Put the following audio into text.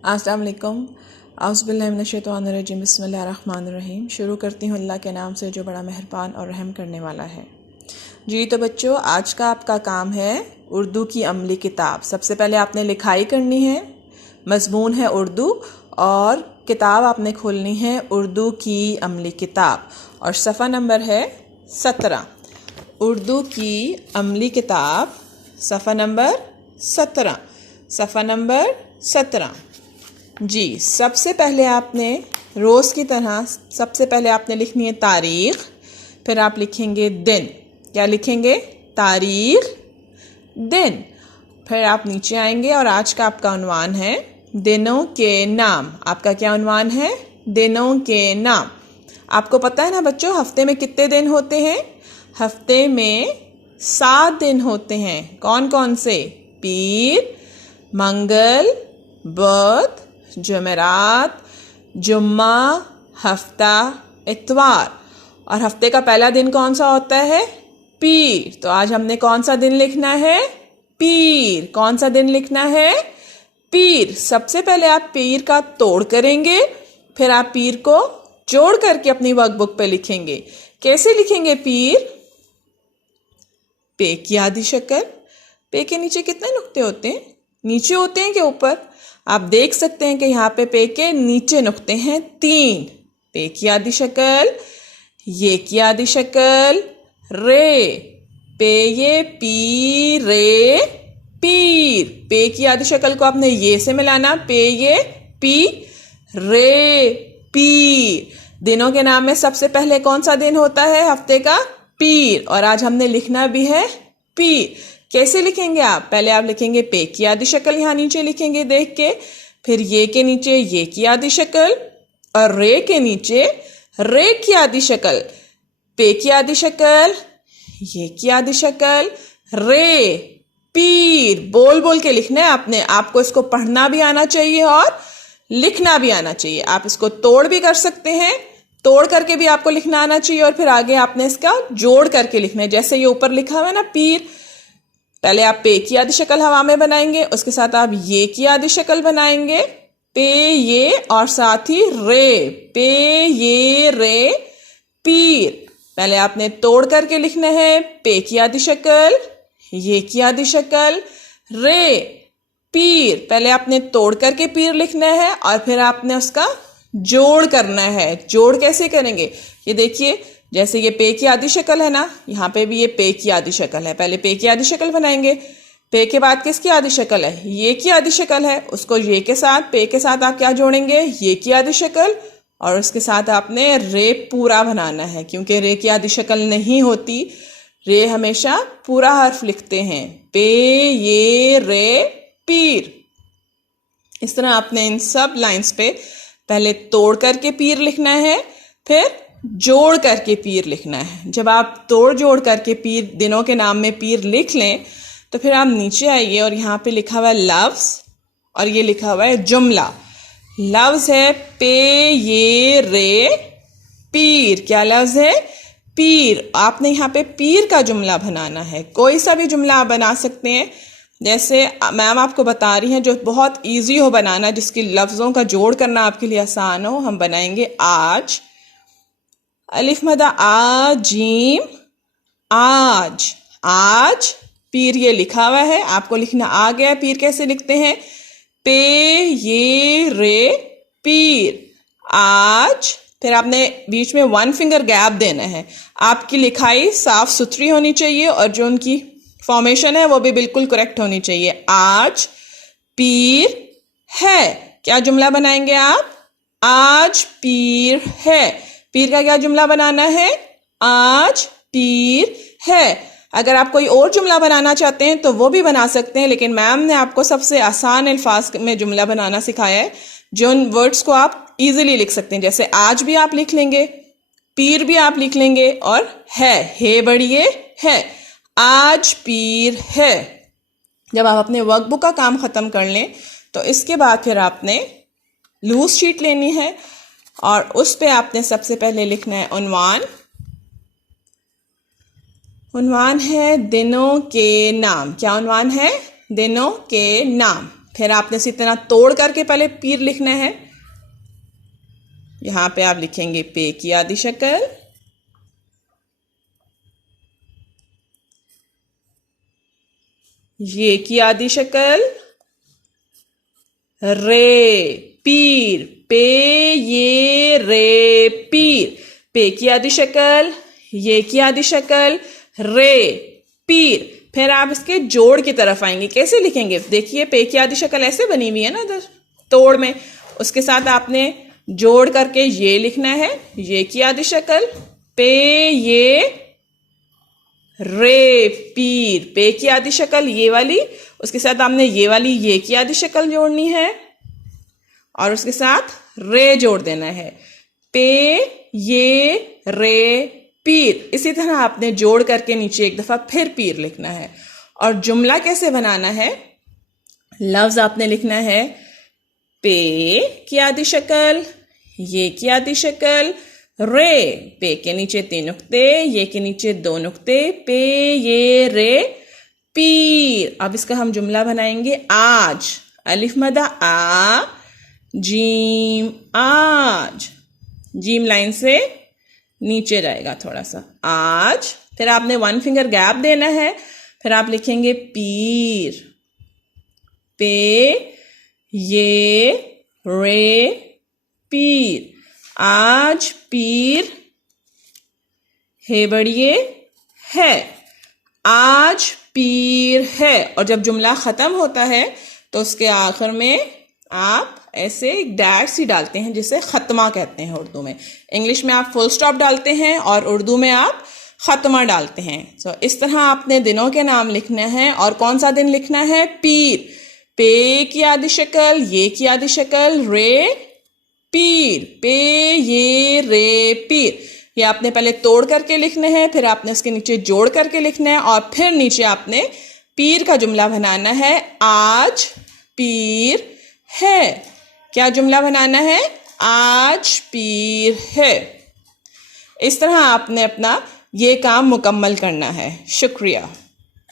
अस्सलाम वालेकुम। औज़ुबिल्लाहि मिनश्शैतानिर्रजीम। बिस्मिल्लाहिर्रहमानिर्रहीम। शुरू करती हूँ अल्लाह के नाम से जो बड़ा मेहरबान और रहम करने वाला है। जी तो बच्चों, आज का आपका काम है उर्दू की अमली किताब। सबसे पहले आपने लिखाई करनी है, मज़मून है उर्दू, और किताब आपने खोलनी है उर्दू की अमली किताब, और सफ़ा नंबर है 17। उर्दू की अमली किताब सफ़ा नंबर 17। सफ़ा नंबर 17। जी, सबसे पहले आपने रोज़ की तरह सबसे पहले आपने लिखनी है तारीख़, फिर आप लिखेंगे दिन। क्या लिखेंगे? तारीख़, दिन। फिर आप नीचे आएंगे और आज का आपका उन्वान है दिनों के नाम। आपका क्या उन्वान है? दिनों के नाम। आपको पता है ना बच्चों, हफ्ते में कितने दिन होते हैं? हफ्ते में 7 दिन होते हैं। कौन कौन से? पीर, मंगल, बुध, जुमेरात, जुम्मा, हफ्ता, इतवार। और हफ्ते का पहला दिन कौन सा होता है? पीर। तो आज हमने कौन सा दिन लिखना है? पीर। कौन सा दिन लिखना है? पीर। सबसे पहले आप पीर का तोड़ करेंगे, फिर आप पीर को जोड़ करके अपनी वर्कबुक पे लिखेंगे। कैसे लिखेंगे पीर? पे की आधी शक्ल। पे के नीचे कितने नुक्ते होते हैं? नीचे होते हैं कि ऊपर? आप देख सकते हैं कि यहाँ पे के नीचे नुक्ते हैं 3। पे की आधी शक्ल, ये की आधी शक्ल, रे। पे ये पी रे पीर। पे की आधी शक्ल को आपने ये से मिलाना, पे ये पी रे पीर। दिनों के नाम में सबसे पहले कौन सा दिन होता है हफ्ते का? पीर। और आज हमने लिखना भी है पीर। कैसे लिखेंगे आप? पहले आप लिखेंगे पे की आधी शक्ल, यहाँ नीचे लिखेंगे देख के, फिर ये के नीचे ये की आधी शक्ल, और रे के नीचे रे की आधी शक्ल। पे की आधी शक्ल, ये की आधी शक्ल, रे पीर। बोल बोल के लिखना है आपने। आपको इसको पढ़ना भी आना चाहिए और लिखना भी आना चाहिए। आप इसको तोड़ भी कर सकते हैं, तोड़ करके भी आपको लिखना आना चाहिए, और फिर आगे आपने इसका जोड़ करके लिखना है। जैसे ये ऊपर लिखा हुआ है ना पीर, पहले आप पे की आधी शक्ल हवा में बनाएंगे, उसके साथ आप ये की आधी शक्ल बनाएंगे, पे ये, और साथ ही रे। पे ये रे पीर। पहले आपने तोड़ करके लिखना है पे की आधी शक्ल, ये की आधी शक्ल, रे पीर। पहले आपने तोड़ करके पीर लिखना है और फिर आपने उसका जोड़ करना है। जोड़ कैसे करेंगे? ये देखिए, जैसे ये पे की आधी शक्ल है ना, यहाँ पे भी ये पे की आधी शक्ल है। पहले पे की आधी शक्ल बनाएंगे, पे के बाद किसकी आधी शक्ल है? ये की आधी शक्ल है। उसको ये के साथ, पे के साथ आप क्या जोड़ेंगे? ये की आधी शक्ल, और उसके साथ आपने रे पूरा बनाना है, क्योंकि रे की आधी शक्ल नहीं होती। रे हमेशा पूरा हर्फ लिखते हैं। पे ये रे पीर। इस तरह आपने इन सब लाइंस पे पहले तोड़ करके पीर लिखना है, फिर जोड़ करके पीर लिखना है। जब आप तोड़ जोड़ करके पीर, दिनों के नाम में पीर लिख लें, तो फिर आप नीचे आइए और यहाँ पे लिखा हुआ है लफ्ज, और ये लिखा हुआ है जुमला। लफ्ज है पे ये रे पीर। क्या लफ्ज है? पीर। आपने यहाँ पे पीर का जुमला बनाना है। कोई सा भी जुमला आप बना सकते हैं, जैसे मैम आपको बता रही हैं, जो बहुत इजी हो बनाना, जिसकी लफ्जों का जोड़ करना आपके लिए आसान हो। हम बनाएंगे आज, अलिफ मदा आ जीम, आज। आज पीर ये लिखा हुआ है, आपको लिखना आ गया। पीर कैसे लिखते हैं? पे ये रे पीर। आज। फिर आपने बीच में 1 फिंगर गैप देना है। आपकी लिखाई साफ सुथरी होनी चाहिए और जो उनकी फॉर्मेशन है वो भी बिल्कुल करेक्ट होनी चाहिए। आज पीर है। क्या जुमला बनाएंगे आप? आज पीर है। पीर का क्या जुमला बनाना है? आज पीर है। अगर आप कोई और जुमला बनाना चाहते हैं तो वो भी बना सकते हैं, लेकिन मैम ने आपको सबसे आसान अल्फाज में जुमला बनाना सिखाया है, जो उन वर्ड्स को आप इजीली लिख सकते हैं। जैसे आज भी आप लिख लेंगे, पीर भी आप लिख लेंगे, और है बढ़िए है। आज पीर है। जब आप अपने वर्कबुक का काम खत्म कर लें तो इसके बाद फिर आपने लूज शीट लेनी है, और उस पे आपने सबसे पहले लिखना है उन्वान। उन्वान है दिनों के नाम। क्या उन्वान है? दिनों के नाम। फिर आपने इसी तरह तोड़ करके पहले पीर लिखना है। यहाँ पे आप लिखेंगे पे की आधी शक्ल, ये की आधी शक्ल, रे पीर, पे ये रे पीर, पे की आधी शक्ल, ये की आधी शक्ल, रे पीर। फिर आप इसके जोड़ की तरफ आएंगे। कैसे लिखेंगे? देखिए पे की आधी शक्ल ऐसे बनी हुई है ना इधर तोड़ में, उसके साथ आपने जोड़ करके ये लिखना है, ये की आधी शक्ल, पे ये रे पीर, पे की आधी शक्ल ये वाली, उसके साथ आपने ये वाली ये की आधी शक्ल जोड़नी है और उसके साथ रे जोड़ देना है, पे ये रे पीर। इसी तरह आपने जोड़ करके नीचे एक दफा फिर पीर लिखना है। और जुमला कैसे बनाना है? लफ्ज आपने लिखना है पे की आधी शक्ल, ये की आधी शक्ल, रे, पे के नीचे 3 नुक्ते, ये के नीचे 2 नुक्ते, पे ये रे पीर। अब इसका हम जुमला बनाएंगे आज। अलिफ मदा आ, जीम आज, जीम लाइन से नीचे जाएगा थोड़ा सा, आज। फिर आपने 1 फिंगर गैप देना है, फिर आप लिखेंगे पीर, पे ये रे पीर, आज पीर है बढ़िए है, आज पीर है। और जब जुमला खत्म होता है तो उसके आखिर में आप ऐसे एक डैश सी डालते हैं जिसे खत्मा कहते हैं उर्दू में। इंग्लिश में आप फुल स्टॉप डालते हैं और उर्दू में आप खत्मा डालते हैं। सो इस तरह आपने दिनों के नाम लिखने हैं। और कौन सा दिन लिखना है? पीर, पे की आधी शक्ल, ये की आधी शक्ल, रे पीर, पे ये रे पीर। ये आपने पहले तोड़ करके लिखने हैं, फिर आपने इसके नीचे जोड़ करके लिखना है और फिर नीचे आपने पीर का जुमला बनाना है, आज पीर है। क्या जुमला बनाना है? आज पीर है। इस तरह आपने अपना ये काम मुकम्मल करना है। शुक्रिया।